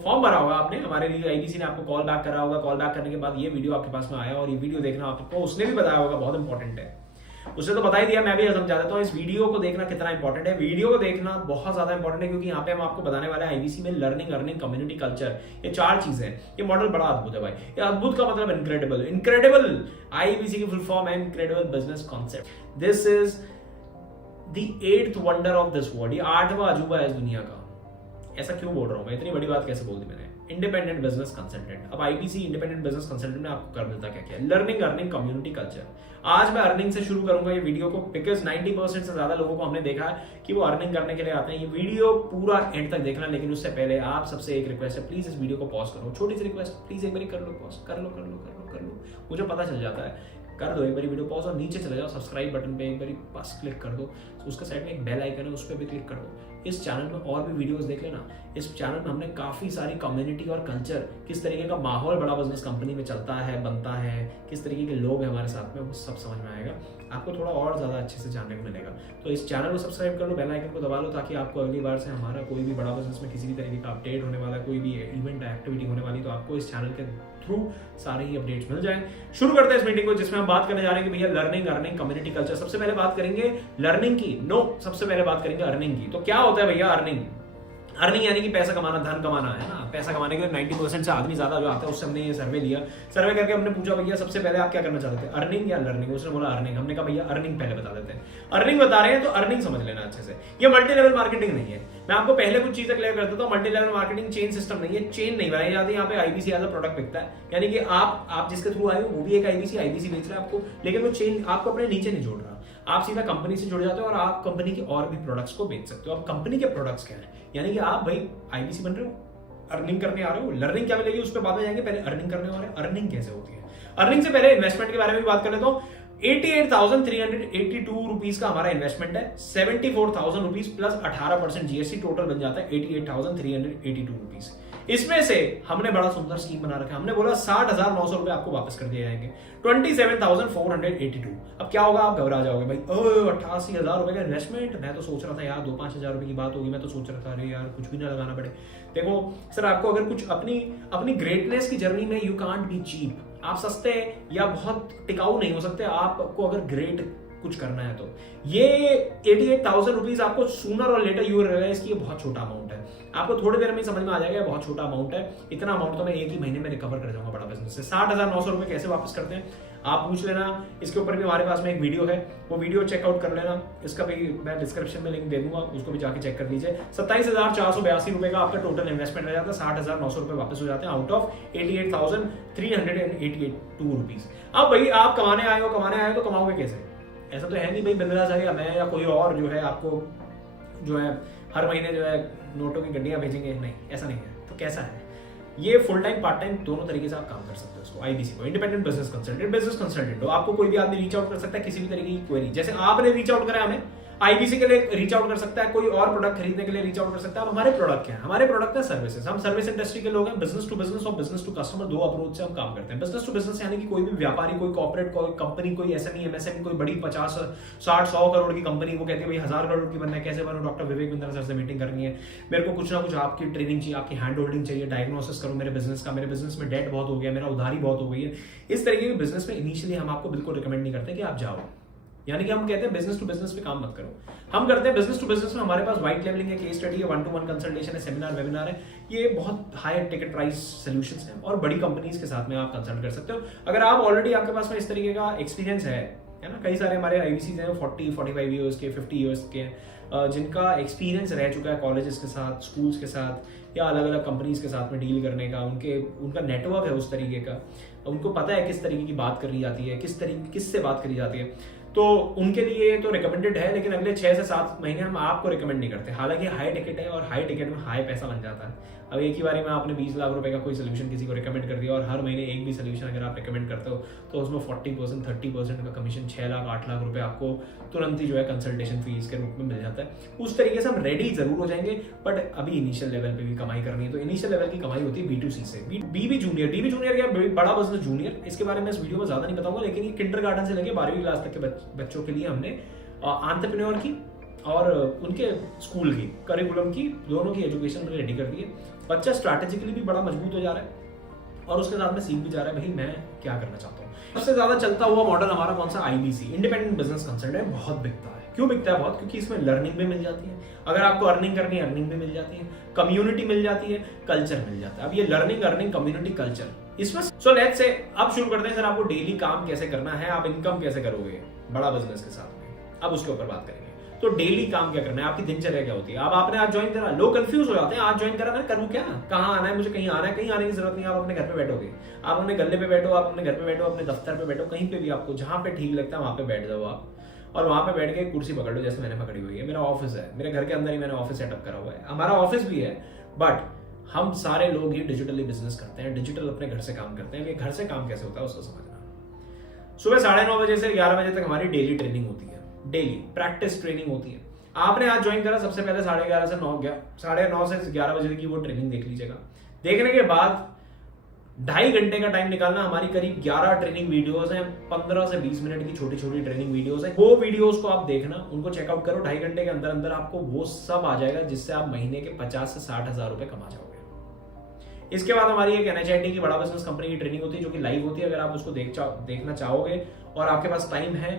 Form भरा होगा आपने, हमारे लिए आईबीसी ने आपको कॉल बैक करा होगा, कॉल बैक करने के बाद ये वीडियो आपके पास में आया और ये वीडियो देखना आपको उसने भी बताया होगा बहुत इंपॉर्टेंट है। उसने तो बता ही दिया, मैं भी समझा देता हूँ इस वीडियो को देखना कितना इंपॉर्टेंट है। वीडियो को देखना बहुत ज्यादा इंपॉर्टेंट है क्योंकि यहाँ पे हम आपको बताने वाले हैं आईबीसी में लर्निंग, अर्निंग, कम्युनिटी, कल्चर, ये 4 चीजें। ये मॉडल बड़ा अद्भुत है भाई। ये अद्भुत का मतलब इनक्रेडिबल। इनक्रेडिबल आईबीसी की फुल फॉर्म है incredible business concept. This is the 8th wonder of this world. ये 8वां अजूबा है इस दुनिया का। ऐसा क्यों बोल रहा हूं मैं, इतनी बड़ी बात कैसे बोल दी मैंने। Independent business consultant. अब आईबीसी इंडिपेंडेंट बिजनेस कंसल्टेंट ने आपको कर देता क्या क्या, लर्निंग, अर्निंग, कम्युनिटी, कल्चर। आज मैं अर्निंग से शुरू करूंगा ये वीडियो को बिकॉज 90% से ज्यादा लोगों को हमने देखा है कि वो अर्निंग करने के लिए आते हैं। ये वीडियो पूरा एंड तक देखना, लेकिन उससे पहले आप सबसे एक रिक्वेस्ट है, प्लीज इस वीडियो को पॉज करो। छोटी सी रिक्वेस्ट, प्लीज एक बार कर लो पॉज, कर लो। मुझे पता चल जाता है, कर दो एक बार वीडियो पॉज और नीचे चले जाओ, सब्सक्राइब बटन पे एक बार बस क्लिक कर दो। उसके साइड में एक बेल आइकन है, उस पर भी क्लिक कर दो। इस चैनल में और भी वीडियोस देख लेना। इस चैनल में हमने काफी सारी कम्युनिटी और कल्चर, किस तरीके का माहौल बड़ा बिजनेस कंपनी में चलता है, बनता है, किस तरीके के लोग हैं हमारे साथ में, वो सब समझ में आएगा। आपको थोड़ा और ज्यादा अच्छे से जानने को मिलेगा। तो इस चैनल को सब्सक्राइब कर लो, बेल आइकन को दबा लो, ताकि आपको अगली बार से हमारा कोई भी बड़ा बिजनेस में किसी भी तरीके का अपडेट होने वाला, कोई भी इवेंट एक्टिविटी होने वाली, तो आपको इस चैनल के थ्रू सारे ही अपडेट्स मिल जाएं। शुरू करते हैं इस मीटिंग को, जिसमें हम बात करने जा रहे हैं कि भैया लर्निंग, अर्निंग, कम्युनिटी, कल्चर। सबसे पहले बात करेंगे लर्निंग की, सबसे पहले बात करेंगे अर्निंग की। तो क्या होता है भैया अर्निंग? अर्निंग यानी कि पैसा कमाना, धन कमाना, है ना। पैसा कमाने के लिए 90% से आदमी ज्यादा जो आता है, उससे हमने ये सर्वे लिया। सर्वे करके हमने पूछा भैया सबसे पहले आप क्या करना चाहते थे, अर्निंग या लर्निंग? उसने बोला अर्निंग। हमने कहा भैया अर्निंग पहले बता देते हैं। अर्निंग बता रहे हैं तो अर्निंग समझ लेना अच्छे से। ये मल्टी लेवल मार्केटिंग नहीं है। मैं आपको पहले कुछ चीजें क्लियर कर देता हूं। Multi level marketing chain system नहीं है। चेन नहीं बनाई जाती। यहाँ पे आईबीसी एज अ प्रोडक्ट बिकता है, यानी कि आप जिसके थ्रू आए हो वो भी एक आईबीसी बेच रहा है आपको, लेकिन वो चेन आपको अपने नीचे नहीं जोड़ रहा। आप सीधा कंपनी से जुड़ जाते हो और आप कंपनी के और भी प्रोडक्ट्स को बेच सकते हो। अब कंपनी के प्रोडक्ट्स क्या है, यानी कि आप भाई आईबीसी बन रहे हो, अर्निंग करने आ रहे हो। लर्निंग क्या मिलेगी उस पर बाद में जाएंगे, पहले अर्निंग करने वाले। अर्निंग कैसे होती है? अर्निंग से पहले इन्वेस्टमेंट के बारे में भी बात कर लेता हूं। 88,382 रुपीज का हमारा इन्वेस्टमेंट है। 74,000 रुपीज प्लस 18% जीएसटी, टोटल बन जाता है 88,382 रुपीज। इसमें से हमने बड़ा सुंदर स्कीम बना रखा है। हमने बोला 60,900 रुपए आपको वापस कर दिए जाएंगे, 27,482। अब क्या होगा, आप घबरा जाओगे भाई, 88,000 रुपए का इन्वेस्टमेंट। मैं तो सोच रहा था यार 2-5 हजार रुपए की बात होगी। मैं तो सोच रहा था अरे यार कुछ भी ना लगाना पड़े। देखो सर, आपको अगर कुछ अपनी ग्रेटनेस की जर्नी में, यू कांट बी चीप। आप सस्ते या बहुत टिकाऊ नहीं हो सकते। आपको अगर ग्रेट कुछ करना है तो ये 88,000 रुपीज आपको सूनर और लेटर यू रियलाइज कि ये बहुत छोटा अमाउंट है। आपको थोड़ी देर में समझ में आ जाएगा बहुत छोटा अमाउंट है। इतना अमाउंट तो मैं एक ही महीने में रिकवर कर जाऊंगा बड़ा बिजनेस से। 60,900 रुपए कैसे वापस करते हैं आप पूछ लेना। इसके ऊपर भी हमारे पास में एक वीडियो है, वो वीडियो चेकआउट कर लेना। इसका भी मैं डिस्क्रिप्शन में लिंक दे दूंगा, उसको भी जाके चेक कर लीजिए। 27,482 रुपए का आपका टोटल इन्वेस्टमेंट रह जाता है। 60,900 रुपए वापस हो जाते हैं आउट ऑफ 88,382 रुपीज। अब भाई आप कमाने आए हो तो कमाओगे कैसे? ऐसा तो है नहीं भाई बिंद्राचार्य मैं या कोई और जो है आपको जो है हर महीने जो है नोटों की गड्डियां भेजेंगे, नहीं, ऐसा नहीं है। तो कैसा है ये? फुल टाइम पार्ट टाइम दोनों तरीके से आप काम कर सकते हो इसको। आईबीसी को इंडिपेंडेंट बिजनेस कंसल्टेंट हो। आपको कोई भी आदमी रीच आउट कर सकता है किसी भी तरीके की क्वेरी। जैसे आपने रीच आउट करा हमें, आईबीसी के लिए रीच आउट कर सकता है, कोई और प्रोडक्ट खरीदने के लिए रीच आउट कर सकता है। अब हमारे प्रोडक्ट क्या है? हमारे प्रोडक्ट है सर्विसेज। हम सर्विस इंडस्ट्री के लोग हैं। बिजनेस टू बिजनेस और बिजनेस टू कस्टमर, दो अप्रोच से हम काम करते हैं। बिजनेस टू बिजनेस यानी कि कोई भी व्यापारी, कोई कॉर्पोरेट, कोई कंपनी, कोई एसएमई, एमएसएमई, कोई बड़ी 50, 60, 100 करोड़ की कंपनी, वो कहती है भाई 1000 करोड़ की बनना है, कैसे बनूं? डॉक्टर विवेक बिंद्रा सर से मीटिंग करनी है, मेरे को कुछ ना कुछ आपकी ट्रेनिंग चाहिए, आपकी हैंड होल्डिंग चाहिए, डायग्नोसिस करो मेरे बिजनेस का, मेरे बिजनेस में डेट बहुत हो गया, मेरा उधारी बहुत हो गई है। इस तरीके के बिजनेस में इनिशियली हम आपको बिल्कुल रिकमेंड नहीं करते कि आप जाओ, यानी कि हम कहते हैं बिजनेस टू बिजनेस पे काम मत करो। हम करते हैं बिजनेस टू बिजनेस में। हमारे पास व्हाइट लेवलिंग है, केस स्टडी है, 1-to-1 कंसल्टेशन है, सेमिनार, वेबिनार है। ये बहुत हाई टिकट प्राइस सॉल्यूशंस हैं और बड़ी कंपनीज के साथ में आप कंसल्ट कर सकते हो। अगर आप ऑलरेडी आपके पास में इस तरीके का एक्सपीरियंस है ना। कई सारे हमारे आईबीसीज हैं 40-45 ईयर्स के, 50 ईयर्स के, जिनका एक्सपीरियंस रह चुका है कॉलेजेस के साथ, स्कूल्स के साथ या अलग अलग कंपनीज के साथ में डील करने का। उनका नेटवर्क है उस तरीके का, उनको पता है किस तरीके की बात करी जाती है, किससे बात करी जाती है। तो उनके लिए तो रिकमेंडेड है, लेकिन अगले 6 से 7 महीने हम आपको रिकमेंड नहीं करते। हालांकि हाई टिकट है और हाई टिकट में हाई पैसा बन जाता है। अब एक ही बारी में आपने 20 लाख रुपए का कोई सोल्यूशन किसी को रिकमेंड कर दिया और हर महीने एक भी सोल्यूशन अगर आप रिकमेंड करते हो तो उसमें 40%, 30% का कमीशन, 6 लाख 8 लाख रुपए आपको तुरंत ही जो है कंसल्टेशन फीस के रूप में मिल जाता है। उस तरीके से हम रेडी जरूर हो जाएंगे, बट अभी इनिशियल लेवल पे भी कमाई करनी है। तो इनिशियल लेवल की कमाई होती है B2C से। बीबी जूनियर या बड़ा बिजनेस जूनियर, इसके बारे में इस वीडियो में ज्यादा नहीं बताऊंगा, लेकिन ये किंडरगार्टन से लेके 12वीं क्लास तक के बच्चों के लिए हमने एंटरप्रेन्योर की और उनके स्कूल की करिकुलम की दोनों की एजुकेशन मैंने रेडी कर दी है। बच्चा स्ट्रैटेजिकली भी बड़ा मजबूत हो जा रहा है और उसके साथ में सीख भी जा रहा है भाई मैं क्या करना चाहता हूँ। सबसे ज्यादा चलता हुआ मॉडल हमारा कौन सा, IBC, इंडिपेंडेंट बिजनेस कंसल्टेंट, बहुत बिकता है। क्यों बिकता है बहुत? क्योंकि इसमें लर्निंग भी मिल जाती है, अगर आपको अर्निंग करनी है अर्निंग भी मिल जाती है, कम्युनिटी मिल जाती है, कल्चर मिल जाता है। अब ये लर्निंग, अर्निंग, कम्युनिटी, कल्चर, इसमें सो लेट्स से अब शुरू करते हैं सर आपको डेली काम कैसे करना है, आप इनकम कैसे करोगे बड़ा बिजनेस के साथ में, अब उसके ऊपर बात करेंगे। तो डेली काम क्या करना है, आपकी दिनचर्या क्या होती है। अब आपने आज ज्वाइन करा, लोग कंफ्यूज हो जाते हैं, आज ज्वाइन करा मैं करूँ क्या, कहाँ आना है मुझे, कहीं आना है, कहीं आने की जरूरत नहीं है। आप अपने घर पे बैठोगे, आप अपने गल्ले पे बैठो, आप अपने घर पे बैठो, अपने दफ्तर पे बैठो, कहीं पे भी आपको जहां पे ठीक लगता है वहां पे बैठ जाओ आप, और वहां पे बैठ के कुर्सी पकड़ लो जैसे मैंने पकड़ी हुई है। मेरा ऑफिस है, मेरे घर के अंदर ही मैंने ऑफिस सेटअप करा हुआ है, हमारा ऑफिस भी है, बट हम सारे लोग ही डिजिटली बिजनेस करते हैं, डिजिटल अपने घर से काम करते हैं। ये घर से काम कैसे होता है उसको समझना। सुबह 9:30 बजे से 11 बजे तक हमारी डेली ट्रेनिंग होती है, डेली प्रैक्टिस ट्रेनिंग होती है। आपने आज ज्वाइन करा, सबसे पहले 11:30 से 9:30 से 11 बजे की वो ट्रेनिंग देख लीजिएगा। देखने के बाद 2.5 घंटे का टाइम निकालना, हमारी करीब 11 ट्रेनिंग वीडियोस हैं, 15 से 20 मिनट की छोटी छोटी ट्रेनिंग वीडियोस हैं। वो वीडियोस को आप देखना, उनको चेकआउट करो, 2.5 घंटे के अंदर अंदर आपको वो सब आ जाएगा जिससे आप महीने के 50 से 60 हजार रुपए कमा जाओगे। इसके बाद हमारी एक NHIT की बड़ा बिजनेस कंपनी की ट्रेनिंग होती है जो कि लाइव होती है। अगर आप उसको देखना चाहोगे और आपके पास टाइम है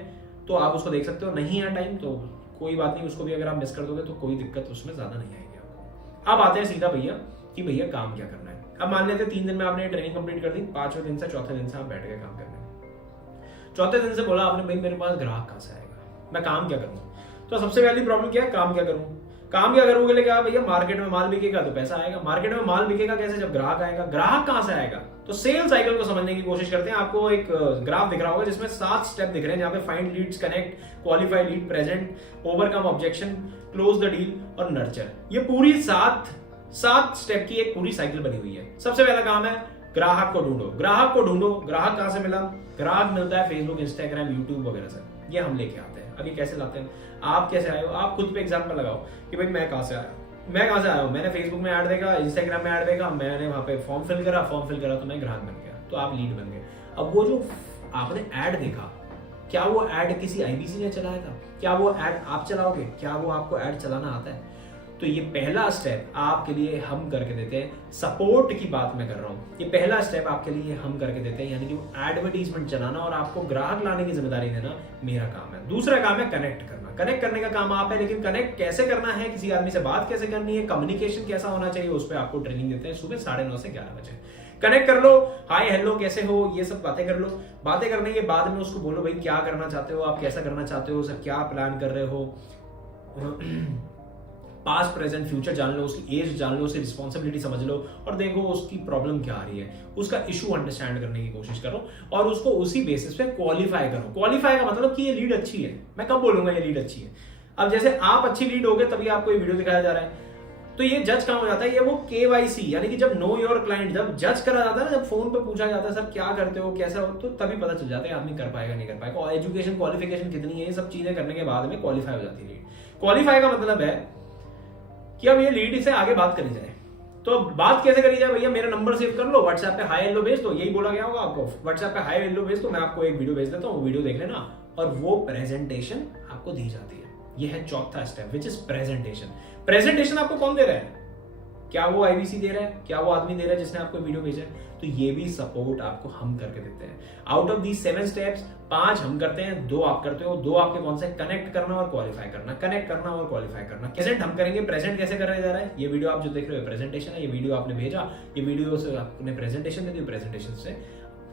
तो आप उसको देख सकते हो, नहीं है टाइम तो कोई बात नहीं, उसको भी अगर आप मिस कर दोगे तो कोई दिक्कत उसमें ज्यादा नहीं आएगी आपको। अब आते हैं सीधा भैया कि भैया काम क्या करना है। अब मान लेते 3 दिन में आपने ट्रेनिंग कंप्लीट कर दी, 5वें दिन से 4थे दिन से आप बैठ गए काम करने। 4थे दिन से बोला आपने भाई मेरे पास ग्राहक कहां से आएगा, मैं काम क्या करूं। तो सबसे पहली प्रॉब्लम क्या है, काम क्या करूं। काम क्या करूंगे लिए क्या भैया, मार्केट में माल बिकेगा तो पैसा आएगा। मार्केट में माल बिकेगा कैसे, जब ग्राहक आएगा। ग्राहक कहां से आएगा, तो सेल साइकिल को समझने की कोशिश करते हैं। आपको एक ग्राफ दिख रहा होगा जिसमें 7 स्टेप दिख रहे हैं, जहां पे find leads, connect, qualify lead, present, overcome objection, close the deal और नर्चर। ये पूरी 7 स्टेप की एक पूरी साइकिल बनी हुई है। सबसे पहला काम है ग्राहक को ढूंढो। ग्राहक को ढूंढो, ग्राहक कहां से मिला, ग्राहक मिलता है फेसबुक, इंस्टाग्राम, यूट्यूब वगैरह से। ये हम लेके आते हैं। अभी कैसे लाते हैं, आप कैसे आए हो, आप खुद पे एग्जांपल लगाओ कि भाई मैं कहां से आया हूं। मैंने फेसबुक में ऐड देखा, इंस्टाग्राम में ऐड देखा, मैंने वहां पे फॉर्म फिल करा तो मैं ग्राहक बन गया, तो आप लीड बन गए। अब वो जो आपने ऐड देखा, क्या वो ऐड किसी IBC ने चलाया था, क्या वो ऐड आप चलाओगे, क्या वो आपको ऐड चलाना आता है। तो ये पहला स्टेप आपके लिए हम करके देते हैं। सपोर्ट की बात मैं कर रहा हूं, ये पहला स्टेप आपके लिए हम करके देते हैं, यानी कि एडवर्टीजमेंट चलाना और आपको ग्राहक लाने की जिम्मेदारी देना मेरा काम है। दूसरा काम है कनेक्ट करना। कनेक्ट करने का काम आप है, लेकिन कनेक्ट कैसे करना है, किसी आदमी से बात कैसे करनी है, कम्युनिकेशन कैसा होना चाहिए, उस पर आपको ट्रेनिंग देते हैं सुबह 9:30 से 11 बजे। कनेक्ट कर लो, हाय हेलो कैसे हो, ये सब बातें कर लो। बातें करने के बाद में उसको बोलो भाई क्या करना चाहते हो, आप कैसा करना चाहते हो सर, क्या प्लान कर रहे हो, पास्ट प्रेजेंट फ्यूचर जान लो, उसकी एज जान लो, उसकी रिस्पॉन्सिबिलिटी समझ लो और देखो उसकी प्रॉब्लम क्या आ रही है, उसका इशू अंडरस्टैंड करने की कोशिश करो और उसको उसी बेसिस पे क्वालिफाई करो। क्वालिफाई का मतलब कि ये लीड अच्छी है। मैं कब बोलूंगा ये लीड अच्छी है, अब जैसे आप अच्छी लीड होगे तभी आपको ये वीडियो दिखाया जा रहा है। तो ये जज काम हो जाता है, ये वो KYC यानी कि जब नो योर क्लाइंट जब जज करा जाता है, जब फोन पे पूछा जाता है सर क्या करते हो कैसा हो, तो तभी पता चल जाता है आदमी कर पाएगा नहीं कर पाएगा। और एजुकेशन क्वालिफिकेशन कितनी है, ये सब चीजें करने के बाद में क्वालिफाई हो जाती है लीड। क्वालिफाई का मतलब है कि अब ये लीड से आगे बात करी जाए। तो बात कैसे करी जाए भैया, मेरा नंबर सेव कर लो, व्हाट्सएप पे हाई हेलो भेज दो, यही बोला गया होगा आपको, व्हाट्सएप पे हाई हेलो भेज दो, मैं आपको एक वीडियो भेज देता हूँ, वीडियो देख लेना और वो प्रेजेंटेशन आपको दी जाती है। ये है चौथा step which is presentation. Presentation आपको कौन दे रहा है, क्या वो IBC दे रहा है, क्या वो आदमी दे रहा है जिसने आपको वीडियो भेजा है, तो ये भी सपोर्ट आपको हम करके देते हैं। आउट ऑफ दीज 7 स्टेप्स 5 हम करते हैं, 2 आप करते हो। 2 आपके कौन से, कनेक्ट करना और क्वालिफाई करना। कनेक्ट करना और क्वालिफाई करना प्रेजेंट हम करेंगे। प्रेजेंट कैसे करने जा रहा है, ये वीडियो आप जो देख रहे हो प्रेजेंटेशन है, ये वीडियो आपने भेजा, ये वीडियो से आपने प्रेजेंटेशन दे दी, प्रेजेंटेशन से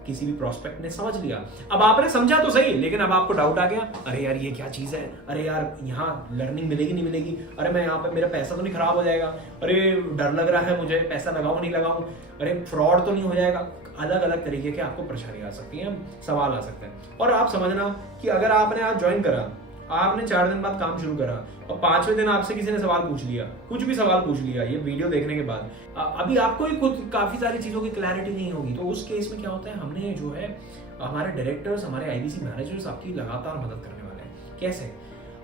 किसी भी प्रोस्पेक्ट ने समझ लिया। अब आपने समझा तो सही, लेकिन अब आपको डाउट आ गया, अरे यार ये क्या चीज है, अरे यार यहाँ लर्निंग मिलेगी नहीं मिलेगी, अरे मैं यहाँ पे मेरा पैसा तो नहीं खराब हो जाएगा, अरे डर लग रहा है मुझे, पैसा लगाऊं नहीं लगाऊं, अरे फ्रॉड तो नहीं हो जाएगा। अलग अलग तरीके के आपको परेशानी आ सकती है, सवाल आ सकते हैं। और आप समझना कि अगर आपने आज ज्वाइन करा, आपने 4 दिन बाद काम शुरू करा और 5वें दिन आपसे किसी ने सवाल पूछ लिया, कुछ भी सवाल पूछ लिया ये वीडियो देखने के बाद, अभी आपको ही खुद काफी सारी चीजों की क्लैरिटी नहीं होगी, तो उस केस में क्या होता है, हमने जो है हमारे डायरेक्टर्स, हमारे IBC मैनेजर्स आपकी लगातार मदद करने वाले हैं। कैसे,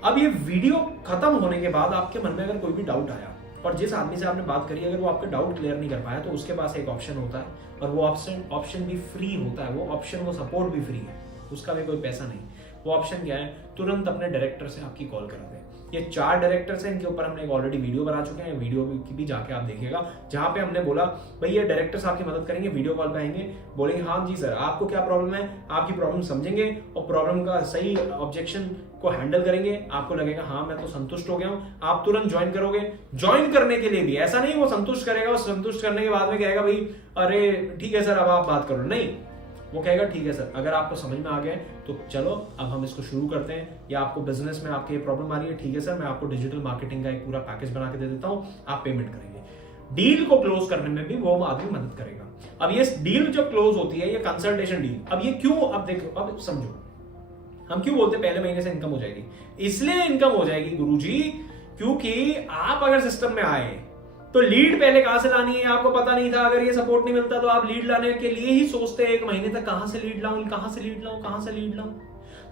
अब ये वीडियो खत्म होने के बाद आपके मन में अगर कोई भी डाउट आया और जिस आदमी से आपने बात करी, अगर वो आपका डाउट क्लियर नहीं कर पाया, तो उसके पास एक ऑप्शन होता है और वो ऑप्शन भी फ्री होता है। वो सपोर्ट भी फ्री है, उसका भी कोई पैसा नहीं। वो ऑप्शन क्या है, तुरंत अपने डायरेक्टर से आपकी कॉल करा दें। ये 4 डायरेक्टर्स हैं, इनके ऊपर हमने एक ऑलरेडी वीडियो बना चुके हैं, वीडियो की भी जाके आप देखिएगा, जहां पे हमने बोला भाई ये डायरेक्टर्स आपकी मदद करेंगे, वीडियो कॉल पे आएंगे, बोलेंगे हाँ जी सर आपको क्या प्रॉब्लम है, आपकी प्रॉब्लम समझेंगे और प्रॉब्लम का सही ऑब्जेक्शन को हैंडल करेंगे। आपको लगेगा हाँ मैं तो संतुष्ट हो गया हूं, आप तुरंत ज्वाइन करोगे। ज्वाइन करने के लिए भी ऐसा नहीं वो संतुष्ट करेगा और संतुष्ट करने के बाद में कहेगा भाई अरे ठीक है सर अब आप बात करो, नहीं, वो कहेगा ठीक है सर अगर आपको समझ में आ गया तो चलो अब हम इसको शुरू करते हैं, या आपको बिजनेस में आपके प्रॉब्लम आ रही है, ठीक है सर मैं आपको डिजिटल मार्केटिंग का एक पूरा पैकेज बना के दे देता हूं, आप पेमेंट करेंगे। डील को क्लोज करने में भी वो आदमी मदद करेगा। अब ये डील जब क्लोज होती है, ये कंसल्टेशन डील, अब ये क्यों, अब देखो अब समझो हम क्यों बोलते हैं पहले महीने से इनकम हो जाएगी। इसलिए इनकम हो जाएगी गुरुजी क्योंकि आप अगर सिस्टम में आए तो लीड पहले कहां से लानी है आपको पता नहीं था। अगर ये सपोर्ट नहीं मिलता तो आप लीड लाने के लिए ही सोचते हैं 1 महीने तक, कहां से लीड लाऊं, कहां से लीड लाऊं, कहां से लीड लाऊं।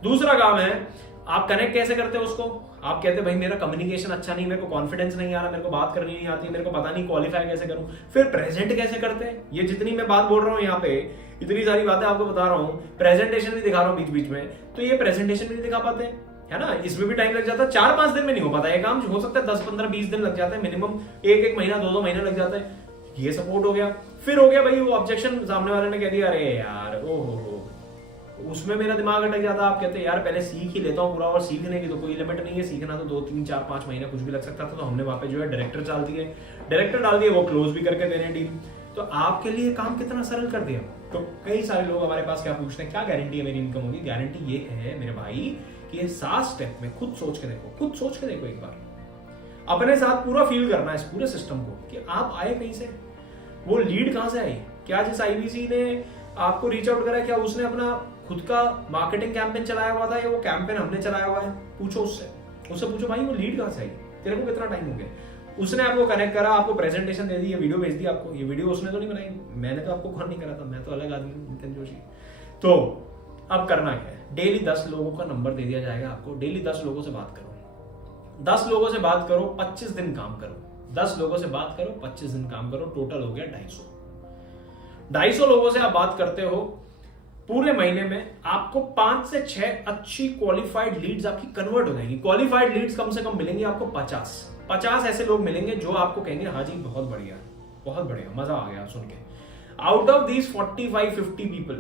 दूसरा काम है आप कनेक्ट कैसे करते हो उसको। आप कहते हैं भाई मेरा कम्युनिकेशन अच्छा नहीं, मेरे को कॉन्फिडेंस नहीं आ रहा, मेरे को बात करनी नहीं आती, मेरे को पता नहीं क्वालिफाई कैसे करूं। फिर प्रेजेंट कैसे करते हैं। ये जितनी मैं बात बोल रहा हूं यहाँ पे, इतनी सारी बातें आपको बता रहा हूं, प्रेजेंटेशन भी दिखा रहा हूं बीच बीच में, तो ये प्रेजेंटेशन भी नहीं दिखा पाते है ना, इसमें भी टाइम लग जाता है। 4-5 दिन में नहीं हो पाता ये काम, हो सकता है 10-15-20 दिन लग जाता है मिनिमम, 1-1 महीना 2-2 महीना लग जाता है। ये सपोर्ट हो गया। फिर हो गया भाई वो ऑब्जेक्शन, सामने वाले ने कह दिया अरे यार ओहो, उसमें मेरा दिमाग अटक जाता। आप कहते हैं यार पहले सीख ही लेता हूँ पूरा, और सीखने की तो कोई लिमिट नहीं है, सीखना तो 2-3-4-5 महीना कुछ भी लग सकता था। तो हमने वहां पे जो है डायरेक्टर डाल दिए, वो क्लोज भी करके दे रहे हैं डील। तो आपके लिए काम कितना सरल कर दिया। तो कई सारे लोग हमारे पास क्या पूछते हैं, क्या गारंटी है मेरी इनकम होगी। गारंटी ये है मेरे भाई कि ये 7 स्टेप में खुद सोच के देखो एक बार, अपने साथ पूरा फील करना है इस पूरे सिस्टम को कि आप आए कहीं से, वो लीड कहां से आई। क्या जिस आईबीसी ने आपको रीच आउट करा, क्या उसने अपना खुद का मार्केटिंग कैंपेन चलाया हुआ था या वो कैंपेन हमने चलाया हुआ है। पूछो उससे पूछो भाई वो लीड कहां से आई, तेरे को कितना टाइम हो गया। उसने आपको कनेक्ट करा, आपको प्रेजेंटेशन दे दी, ये वीडियो भेज दी आपको। ये वीडियो उसने तो नहीं बनाई, मैंने तो आपको कॉल नहीं करा था, मैं तो अलग आदमी हूं, नितिन जोशी। तो अब करना क्या है, डेली 10 लोगों का नंबर दे दिया जाएगा आपको। डेली 10 लोगों से बात करो, 10 लोगों से बात करो, 25 दिन काम करो। 10 लोगों से बात करो, 25 दिन काम करो, टोटल हो गया 250 लोगों से आप बात करते हो। पूरे महीने में आपको 5 से 6 अच्छी क्वालिफाइड लीड्स आपकी कन्वर्ट हो जाएंगी। क्वालिफाइड लीड्स कम से कम मिलेंगी आपको 50 ऐसे लोग मिलेंगे जो आपको कहेंगे हाँ जी बहुत बढ़िया, मजा आ गया सुन के। आउट ऑफ दीज 45-50 पीपल,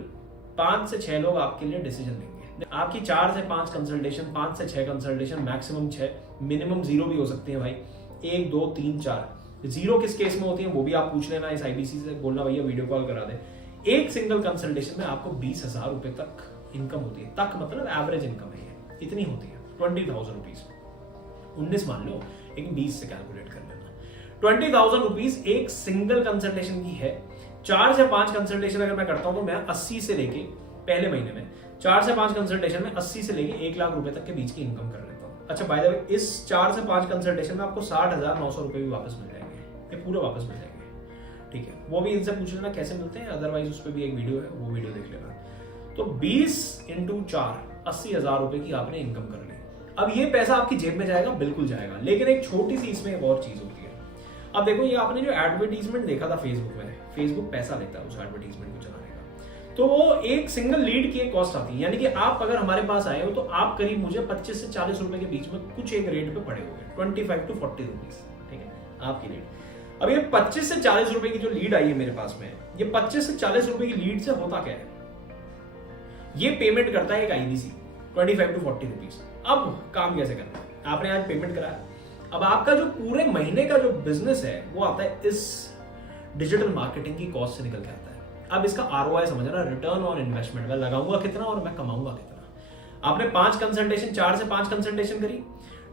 5 से 6 लोग आपके लिए डिसीजन लेंगे। आपकी 4 से 5 कंसल्टेशन, 5 से 6 कंसल्टेशन, मैक्सिमम 6, मिनिमम 0 भी हो सकती है भाई। 1, 2, 3, 4 0 किस केस में होती है वो भी आप पूछ लेना इस आईबीसी से, बोलना भैया वीडियो कॉल करा दे। एक सिंगल कंसल्टेशन में आपको 20,000 रुपए तक इनकम होती है। तक मतलब एवरेज इनकम है, इतनी होती है 20,000 रुपीज। 19 मान लो लेकिन 20 से कैलकुलेट कर लेना। 20,000 रुपीज एक सिंगल कंसल्टेशन की है। 4 से 5 कंसल्टेशन अगर मैं करता हूं तो मैं 80 से लेके, पहले महीने में 4 से 5 कंसल्टेशन में 80 से लेके 1 लाख रुपए तक के बीच की इनकम कर लेता हूं। अच्छा बाय द वे, इस 4 से 5 कंसल्टेशन में आपको 60,900 रुपए भी वापस मिल जाएंगे, ये पूरे वापस मिल जाएंगे। ठीक है, वो भी इनसे पूछ लेना कैसे मिलते हैं, अदरवाइज उस पर भी एक वीडियो है, वो वीडियो देख लेना। तो 20 × 4 80,000 रुपए की आपने इनकम कर ली। अब ये पैसा आपकी जेब में जाएगा, बिल्कुल जाएगा, लेकिन एक छोटी सी इसमें एक और चीज होती है। अब देखो ये आपने जो एडवर्टीजमेंट देखा था फेसबुक में, फेसबुक पैसा लेता है उस एडवर्टीजमेंट को चलाने का, तो वो एक सिंगल लीड की एक कॉस्ट आती है। यानी कि आप अगर हमारे पास आए हो तो आप करीब मुझे 25 से 40 रुपए के बीच में कुछ एक रेट पे पड़े होंगे, 25 to 40 रुपीज। ठीक है, आपकी लीड। अब ये 25 से 40 रुपए की जो लीड आई है मेरे पास में, ये 25 से 40 रुपए की लीड से होता क्या है, ये पेमेंट करता है एक आईबीसी 25 to 40 रुपीज। अब काम कैसे करना है, आपने आज पेमेंट कराया, अब आपका जो पूरे महीने का जो बिजनेस है वो आता है इस डिजिटल मार्केटिंग की कॉस्ट से निकल के आता है। अब इसका आरओआई समझना, रिटर्न ऑन इन्वेस्टमेंट, मैं लगाऊंगा कितना और मैं कमाऊंगा कितना। आपने 5 कंसल्टेशन, 4 से 5 कंसल्टेशन करी,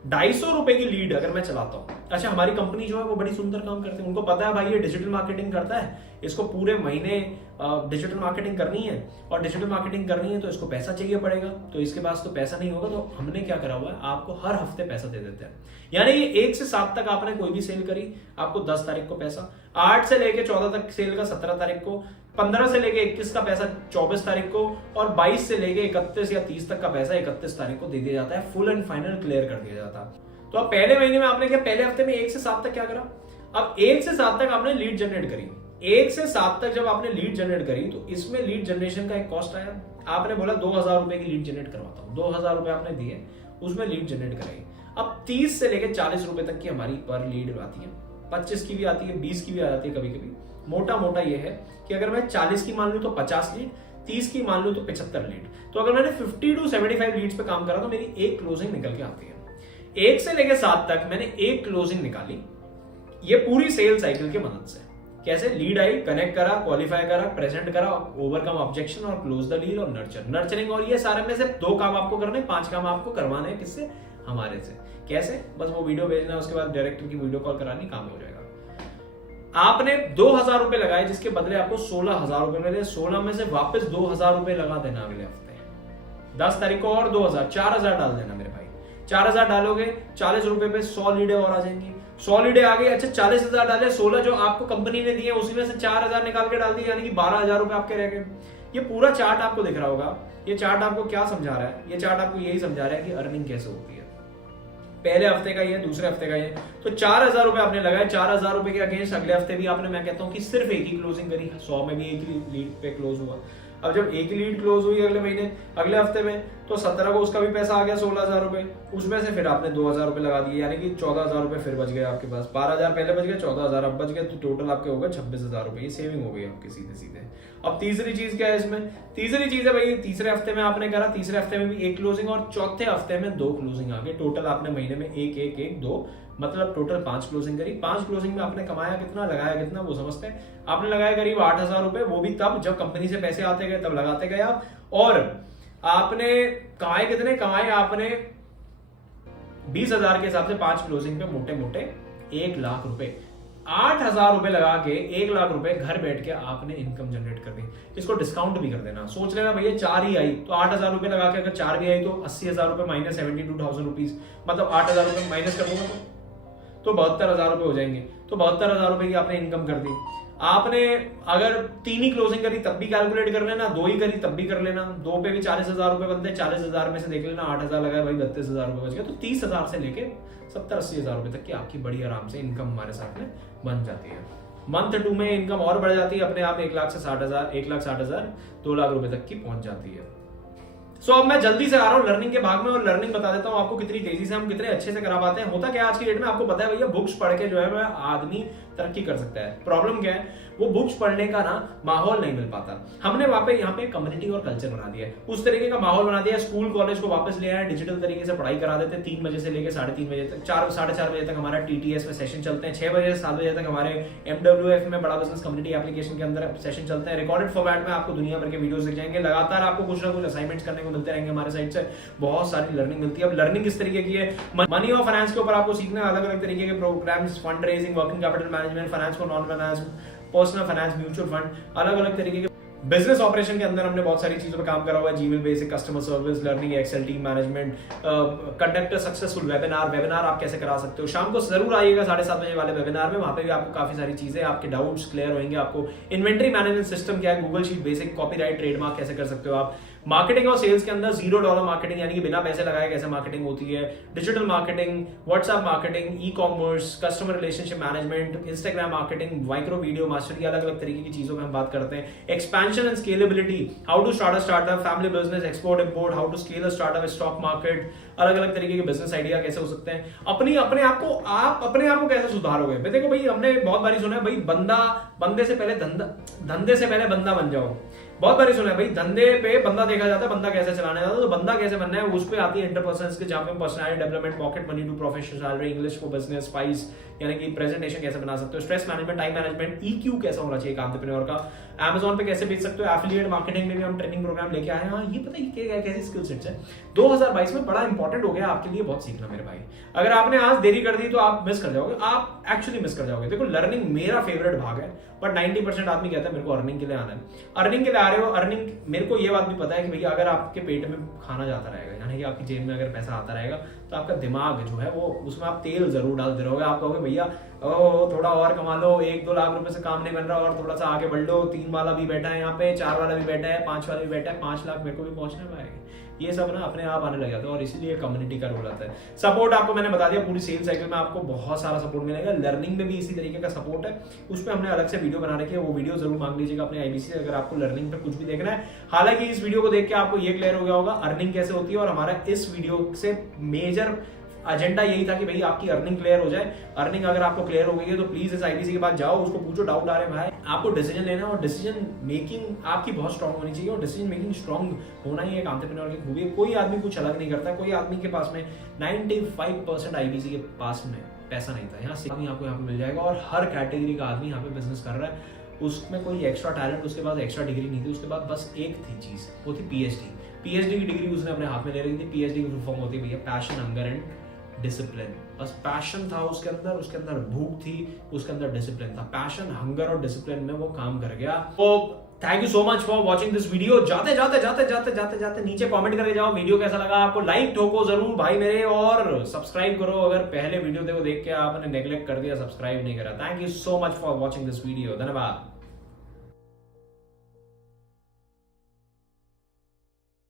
250 रुपए की लीड अगर मैं चलाता हूं। अच्छा हमारी कंपनी जो है वो बड़ी सुंदर काम करते हैं, उनको पता है भाई ये डिजिटल मार्केटिंग करता है, इसको पूरे महीने डिजिटल मार्केटिंग करनी है, और डिजिटल मार्केटिंग करनी है तो इसको पैसा चाहिए पड़ेगा, तो इसके पास तो पैसा नहीं होगा। तो हमने क्या करा हुआ है, आपको हर हफ्ते पैसा दे देते हैं। यानी ये 1 से 7 तक आपने कोई भी सेल करी, आपको 10 तारीख को पैसा, 8 से लेके 14 तक सेल का 17 तारीख को, 15 से लेके 21 का पैसा 24 तारीख को, और 22 से लेके 31 या 30 तक का पैसा 31 तारीख को दे दिया जाता है। फुल एंड फाइनल क्लियर कर दिया जाता है। तो अब पहले महीने में आपने क्या, पहले हफ्ते में 1 से 7 तक क्या करा, अब 1 से 7 तक आपने लीड जनरेट करी। 1 से 7 तक जब आपने लीड जनरेट करी तो इसमें लीड जनरेशन का एक कॉस्ट आया। आपने बोला 2,000 रुपए की लीड जनरेट करवाता हूं, 2,000 रुपए आपने दिए, उसमें लीड जनरेट कराई। अब 30 से लेकर 40 रुपए तक की हमारी पर लीड आती है, 25 की भी आती है, 20 की भी आ जाती है कभी कभी। मोटा मोटा ये है कि अगर मैं 40 की मान लूं तो 50 लीड, 30 की मान लूं तो 75 लीड। तो अगर मैंने 50 to 75 लीड्स पे काम करा तो मेरी एक क्लोजिंग निकल के आती है। 1 से लेकर 7 तक मैंने एक क्लोजिंग निकाली, ये पूरी सेल साइकिल की मदद से। कैसे? लीड आई, कनेक्ट करा, क्वालिफाई करा, प्रेजेंट करा, ओवरकम ऑब्जेक्शन और क्लोज द लीड और नर्चरिंग। और ये सारे में से 2 काम आपको करने, 5 काम आपको करवाने हैं। किससे? हमारे से। कैसे? बस वो वीडियो भेजना, उसके बाद डायरेक्टर की वीडियो कॉल करानी, काम हो जाएगा। आपने 2000 रुपए लगाए, जिसके बदले आपको 16,000 रुपए मिले। 16 में से वापस 2000 रुपए लगा देना अगले हफ्ते। 10 तारीख को और 2000, 4000 डाल देना मेरे भाई। 4000 डालोगे, 40 रुपए पे 100 लीडें और आ जाएंगी। 100 लीडें आ गई, अच्छा 40,000 डाले, 16 जो आपको कंपनी ने दिए उसी में से 4000 निकाल के डाल दिए, यानी कि 12,000 रुपए आपके रह गए। ये पूरा चार्ट आपको दिख रहा होगा। ये चार्ट आपको क्या समझा रहा है? ये चार्ट आपको यही समझा रहा है कि अर्निंग कैसे होती है। पहले हफ्ते का ये, दूसरे हफ्ते का ये, तो 4000 रुपए आपने लगाए। 4000 रुपए के अगेंस्ट अगले हफ्ते भी आपने, मैं कहता हूं कि सिर्फ एक ही क्लोजिंग करी। 100 में भी एक ही लीड पे क्लोज हुआ। अब जब एक ही लीड क्लोज हुई अगले महीने, अगले हफ्ते में, तो 17 को उसका भी पैसा आ गया 16,000 रुपए। उसमें से फिर आपने 2000 रुपए लगा दिए, यानी कि 14,000 रुपए फिर बच गए आपके पास। 12,000 पहले बच गए, 14,000 अब बच गए, तो टोटल आपके हो गए 26,000 रुपए। ये सेविंग हो गई आपके सीधे सीधे। अब तीसरी चीज क्या है इसमें? तीसरी चीज है भाई, तीसरे हफ्ते में आपने करा, तीसरे हफ्ते में भी एक क्लोजिंग और चौथे हफ्ते में 2 क्लोजिंग आ गए। टोटल आपने महीने में 1 1 1 2, मतलब टोटल 5 क्लोजिंग करी। 5 क्लोजिंग में आपने कमाया कितना, लगाया कितना, वो समझते हैं। आपने लगाया करीब 8,000 रुपए, वो भी तब जब कंपनी से पैसे आते गए तब लगाते गए आप। और आपने कमाए कितने? कमाए आपने 20,000 के हिसाब से 5 क्लोजिंग पे मोटे मोटे 1 लाख रुपए। 8,000 रुपए लगा के 1 लाख रुपए घर बैठ के आपने इनकम जनरेट कर दी। इसको डिस्काउंट भी कर देना। सोच लेना भैया 4 ही आई तो 8,000 रुपए लगा के अगर 4 भी आई तो 80,000 रुपए माइनस 72,000 रुपीज, मतलब 8,000 रुपए माइनस कर दूंगा तो 72,000 रुपए हो जाएंगे। तो 72,000 रुपए की आपने इनकम कर दी। आपने अगर 3 ही क्लोजिंग करी तब भी कैलकुलेट कर लेना, 2 ही करी तब भी कर लेना। 2 पे भी 40,000 रुपए बनते हैं। 40,000 में से देख लेना 8,000 लगाए भाई, 32,000 रुपए बच गए। तो 30,000 से लेके 70-80,000 रुपए तक की आपकी बड़ी आराम से इनकम हमारे साथ में बन जाती है। मंथ 2 में इनकम और बढ़ जाती है अपने आप। 1 लाख से 60,000, 1,60,000, 2 लाख रुपए तक की पहुंच जाती है। सो अब मैं जल्दी से आ रहा हूँ लर्निंग के भाग में, और लर्निंग बता देता हूँ आपको कितनी तेजी से हम कितने अच्छे से करा पाते हैं। होता क्या है आज की डेट में, आपको पता है भैया, बुक्स पढ़ के जो है वह आदमी तरक्की कर सकता है। प्रॉब्लम क्या है, वो बुक्स पढ़ने का ना माहौल नहीं मिल पाता। हमने वहां पे यहाँ पे कम्युनिटी और कल्चर बना दिया है, उस तरीके का माहौल बना दिया है। स्कूल कॉलेज को वापस ले आए, डिजिटल तरीके से पढ़ाई करा देते हैं। 3 बजे से लेकर 3:30 बजे तक, 4 साढ़े 4 बजे तक हमारा TTS में सेशन चलते हैं। 6 बजे से 7 बजे तक हमारे MWF में, बड़ा बिजनेस कम्युनिटी एप्लीकेशन के अंदर सेशन चलते हैं। रिकॉर्डेड फॉर्मेट में आपको दुनिया भर के वीडियोस दिख जाएंगे। लगातार आपको कुछ ना कुछ असाइनमेंट्स करने को मिलते रहेंगे हमारे साइड से। बहुत सारी लर्निंग मिलती है। अब लर्निंग किस तरीके की है, मनी और फाइनेंस के ऊपर आपको सीखना है। अलग अलग तरीके के programmes, fund raising, working capital management, finance को non finance, personal finance, mutual fund, अलग अलग तरीके के बिजनेस ऑपरेशन के अंदर हमने बहुत सारी चीजों पर काम करा हुआ है। Gmail basic, customer service, learning, Excel, team management, conduct successful webinar आप कैसे करा सकते हो। शाम को जरूर आइएगा 7:30 बजे वाले वेबिनार में। वहां पे भी आपको काफी सारी चीजें, आपके डाउट्स क्लियर होंगे। आपको इन्वेंटरी मैनेजमेंट सिस्टम क्या है, Google sheet basic, copyright, trademark कैसे कर सकते हो आप, मार्केटिंग और सेल्स के अंदर $0 मार्केटिंग, यानी कि बिना पैसे लगाए कैसे मार्केटिंग होती है, digital marketing, WhatsApp marketing, e commerce, customer relationship management, Instagram marketing, micro video mastery, अलग अलग तरीके की चीजों में हम बात करते हैं। Expansion and scalability, how to start a startup, family business, export import, how to scale a startup, stock market, अलग अलग तरीके के बिजनेस आइडिया कैसे हो सकते हैं। अपने आप को कैसे सुधारोगे। देखो भाई, हमने बहुत बारी सुना है भाई, बंदे से पहले धंधे से पहले बंदा बन जाओ। बहुत बारी सुना है भाई, धंधे पे बंदा देखा जाता है, बंदा कैसे चलाने जाता है। तो बंदा कैसे बनना है, उस पे आती है इंटरपर्सनल स्किल्स, जहां पे personality development, pocket money to professional salary, English for business, spice, यानी कि प्रेजेंटेशन कैसे बना सकते हो, stress management, time management, EQ कैसा होना चाहिए एंटरप्रेन्योर का, Amazon पे कैसे बेच सकते हो, एफिलिएट मार्केटिंग में भी हम ट्रेनिंग प्रोग्राम लेके आए हैं। हाँ, ये पता है क्या कैसी स्किल सेट्स है। 2022 में बड़ा इंपॉर्टेंट हो गया आपके लिए बहुत सीखना मेरे भाई। अगर आपने आज देरी कर दी तो आप मिस कर जाओगे, आप एक्चुअली मिस कर जाओगे। देखो, लर्निंग मेरा फेवरेट भाग है, बट 90% आदमी कहता है मेरे को अर्निंग के लिए आना है। अर्निंग के लिए आ रहे हो, अर्निंग, मेरे को ये बात भी पता है कि भैया अगर आपके पेट में खाना जाता रहेगा, यानी कि आपकी जेब में अगर पैसा आता रहेगा, तो आपका दिमाग जो है वो, उसमें आप तेल जरूर डालते रहोगे। आप कहोगे भैया थोड़ा और कमा लो, 1-2 लाख रुपए से काम नहीं बन रहा, और थोड़ा सा आगे बढ़ लो। 3 वाला भी बैठा है यहाँ पे, 4 वाला भी बैठा है, 5 वाला भी बैठा है, 5 लाख मेरे को भी पहुंचने पाएगा। ये सब ना अपने आप आने लग जाता है, और इसीलिए कम्युनिटी का रोल आता है। सपोर्ट आपको मैंने बता दिया, पूरी सेल साइकिल में आपको बहुत सारा सपोर्ट मिलेगा। लर्निंग में भी इसी तरीके का सपोर्ट है, उस पर हमने अलग से वीडियो बना रखी है, वो वीडियो जरूर मांग लीजिएगा अपने IBC से, अगर आपको लर्निंग पे कुछ भी देखना है। हालांकि इस वीडियो को देख के आपको ये क्लियर हो गया होगा अर्निंग कैसे होती है, और हमारा इस वीडियो से मेजर एजेंडा यही था कि भाई आपकी अर्निंग क्लियर हो जाए। अर्निंग अगर आपको क्लियर हो गई है तो प्लीज इस आईबीसी के पास जाओ, उसको पूछो डाउट आ रहे भाई। आपको डिसीजन लेना और डिसीजन मेकिंग आपकी बहुत स्ट्रांग होनी चाहिए, और डिसीजन मेकिंग स्ट्रांग होना ही एक एंटरप्रेन्योर की खूबी है। कोई आदमी कुछ अलग नहीं करता, कोई आदमी के पास में 95% आईबीसी के पास में पैसा नहीं था। यहाँ से आपको यहाँ पे मिल जाएगा, और हर कैटेगरी का आदमी यहाँ पे बिजनेस कर रहा है। उसमें कोई एक्स्ट्रा टैलेंट, उसके बाद एक्स्ट्रा डिग्री नहीं थी, उसके बाद बस एक थी चीज, वो थी पीएचडी। पीएचडी की डिग्री उसने अपने हाथ में ले रही थी। पीएचडी की फुल फॉर्म होती है भैया पैशन, हंगर एंड डिसिप्लिन। बस पैशन था उसके अंदर भूख थी, उसके अंदर डिसिप्लिन था। पैशन, हंगर और डिसिप्लिन में वो काम कर गया। तो thank you so much for watching this video. जाते नीचे कमेंट करके जाओ वीडियो कैसा लगा आपको, लाइक ठोको जरूर भाई मेरे, और सब्सक्राइब करो अगर पहले वीडियो देख के आपने नेग्लेक्ट कर दिया, सब्सक्राइब नहीं करा। Thank you so much for watching this video, धन्यवाद।